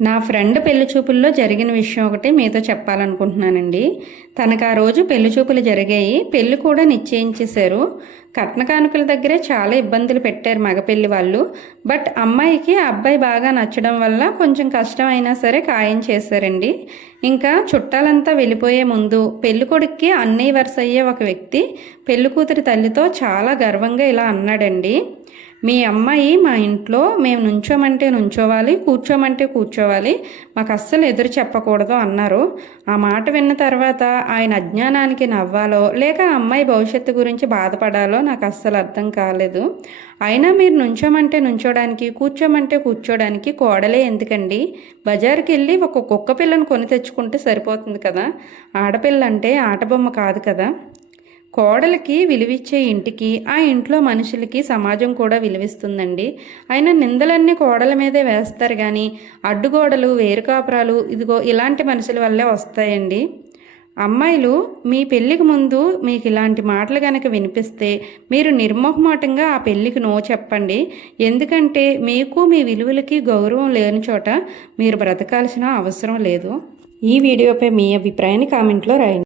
నా ఫ్రెండ్ పెళ్లి చూపుల్లో జరిగిన విషయం ఒకటి మీతో చెప్పాలనుకుంటున్నానండి. తనకు ఆ రోజు పెళ్లి చూపులు జరిగాయి. పెళ్లి కూడా నిశ్చయించేశారు. కట్న కానుకల దగ్గరే చాలా ఇబ్బందులు పెట్టారు మగ పెళ్లి వాళ్ళు. బట్ అమ్మాయికి అబ్బాయి బాగా నచ్చడం వల్ల కొంచెం కష్టం అయినా సరే ఖాయం చేశారండి. ఇంకా చుట్టాలంతా వెళ్ళిపోయే ముందు పెళ్లి కొడుక్కి అన్నయ్య వరుస అయ్యే ఒక వ్యక్తి పెళ్లి కూతురి తల్లితో చాలా గర్వంగా ఇలా అన్నాడండి. మీ అమ్మాయి మా ఇంట్లో మేము నుంచోమంటే నుంచోవాలి, కూర్చోమంటే కూర్చోవాలి, మాకు అస్సలు ఎదురు చెప్పకూడదు అన్నారు. ఆ మాట విన్న తర్వాత ఆయన అజ్ఞానానికి నవ్వాలో లేక అమ్మాయి భవిష్యత్తు గురించి బాధపడాలో నాకు అస్సలు అర్థం కాలేదు. అయినా మీరు నుంచోమంటే నుంచోడానికి, కూర్చోమంటే కూర్చోడానికి కోడలే ఎందుకండి? బజారుకి వెళ్ళి ఒక కుక్క పిల్లను కొని తెచ్చుకుంటే సరిపోతుంది కదా. ఆడపిల్ల అంటే ఆటబొమ్మ కాదు కదా. కోడలికి విలువిచ్చే ఇంటికి, ఆ ఇంట్లో మనుషులకి సమాజం కూడా విలువిస్తుందండి. అయినా నిందలన్నీ కోడల మీదే వేస్తారు కానీ అడ్డుగోడలు, వేరుకాపురాలు ఇదిగో ఇలాంటి మనుషుల వల్లే వస్తాయండి. అమ్మాయిలు మీ పెళ్ళికి ముందు మీకు ఇలాంటి మాటలు కనుక వినిపిస్తే మీరు నిర్మోహమాటంగా ఆ పెళ్ళికి నో చెప్పండి. ఎందుకంటే మీకు మీ విలువలకి గౌరవం లేని చోట మీరు బ్రతకాల్సిన అవసరం లేదు. ఈ వీడియోపై మీ అభిప్రాయాన్ని కామెంట్లో రాయండి.